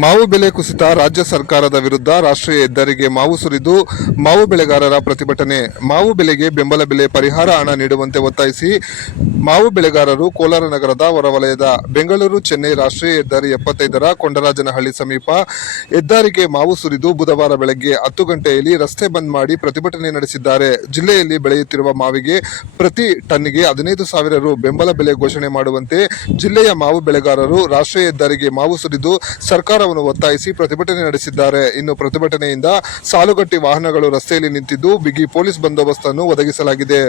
ಮಾವು ಬೆಲೆ ಕುಸಿತ, ರಾಜ್ಯ ಸರ್ಕಾರದ ವಿರುದ್ಧ ರಾಷ್ಟ್ರೀಯ ಹೆದ್ದಾರಿಗೆ ಮಾವು ಸುರಿದು ಮಾವು ಬೆಳೆಗಾರರ ಪ್ರತಿಭಟನೆ. ಮಾವು ಬೆಲೆಗೆ ಬೆಂಬಲ ಬೆಲೆ ಪರಿಹಾರ ಹಣ ನೀಡುವಂತೆ ಒತ್ತಾಯಿಸಿ ಮಾವು ಬೆಳೆಗಾರರು ಕೋಲಾರ ನಗರದ ಹೊರವಲಯದ ಬೆಂಗಳೂರು ಚೆನ್ನೈ ರಾಷ್ಟ್ರೀಯ ಹೆದ್ದಾರಿ 75ರ ಕೊಂಡರಾಜನಹಳ್ಳಿ ಸಮೀಪ ಹೆದ್ದಾರಿಗೆ ಮಾವು ಸುರಿದು ಬುಧವಾರ ಬೆಳಗ್ಗೆ 10 ಗಂಟೆಯಲ್ಲಿ ರಸ್ತೆ ಬಂದ್ ಮಾಡಿ ಪ್ರತಿಭಟನೆ ನಡೆಸಿದ್ದಾರೆ. ಜಿಲ್ಲೆಯಲ್ಲಿ ಬೆಳೆಯುತ್ತಿರುವ ಮಾವಿಗೆ ಪ್ರತಿ ಟನ್ಗೆ 15,000 ರು ಬೆಂಬಲ ಬೆಲೆ ಘೋಷಣೆ ಮಾಡುವಂತೆ ಜಿಲ್ಲೆಯ ಮಾವು ಬೆಳೆಗಾರರು ರಾಷ್ಟ್ರೀಯ ಹೆದ್ದಾರಿಗೆ ಮಾವು ಸುರಿದು ಸರ್ಕಾರವನ್ನು ಒತ್ತಾಯಿಸಿ ಪ್ರತಿಭಟನೆ ನಡೆಸಿದ್ದಾರೆ. ಇನ್ನು ಪ್ರತಿಭಟನೆಯಿಂದ ಸಾಲುಗಟ್ಟಿ ವಾಹನಗಳು ರಸ್ತೆಯಲ್ಲಿ ನಿಂತಿದ್ದು ಬಿಗಿ ಪೊಲೀಸ್ ಬಂದೋಬಸ್ತ್ ಅನ್ನು ಒದಗಿಸಲಾಗಿದೆ.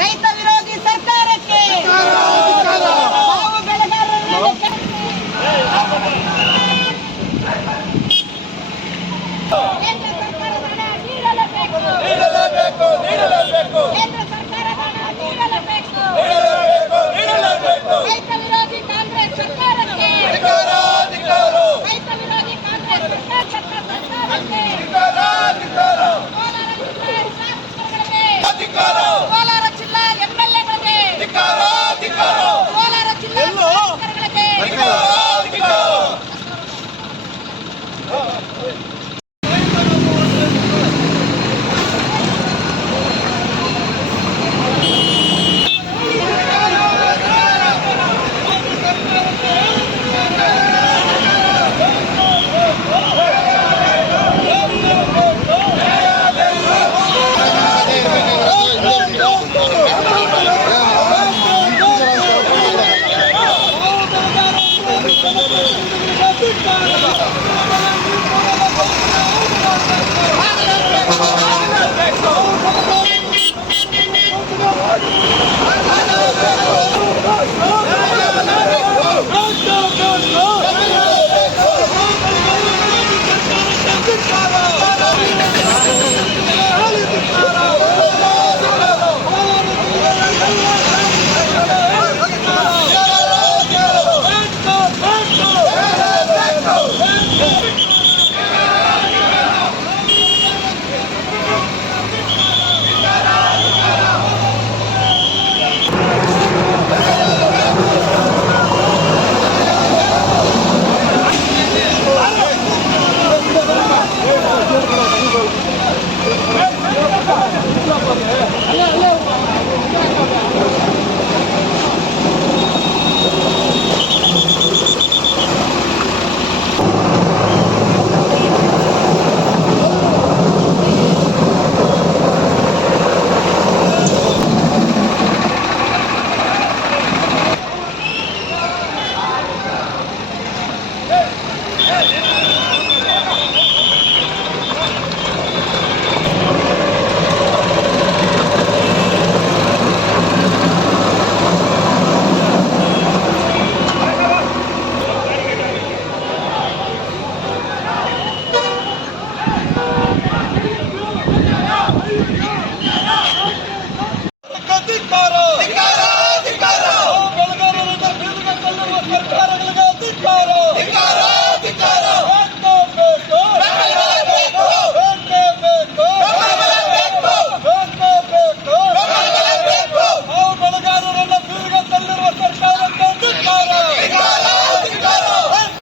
ರೈತ ವಿರೋಧಿ ಸರ್ಕಾರಕ್ಕೆ ಮಾವು ಬೆಳೆಗಾರರಿಗೆ ಕೇಂದ್ರ ಸರ್ಕಾರ ಹಣ ನೀಡಲೇಬೇಕು. ಕೇಂದ್ರ ಸರ್ಕಾರ ಹಣ ನೀಡಲೇಬೇಕು. ರೈತ ವಿರೋಧಿ ಕಾಂಗ್ರೆಸ್ ಸರ್ಕಾರಕ್ಕೆ ರೈತ ವಿರೋಧಿ ಕಾಂಗ್ರೆಸ್ ಸರ್ಕಾರಕ್ಕೆ ಕೋಲಾರ ಜಿಲ್ಲಾ ಎಂಎಲ್ಎಗಳಿಗೆ ಕೋಲಾರ ಜಿಲ್ಲಾ ಶಾಸಕರಿಗೆ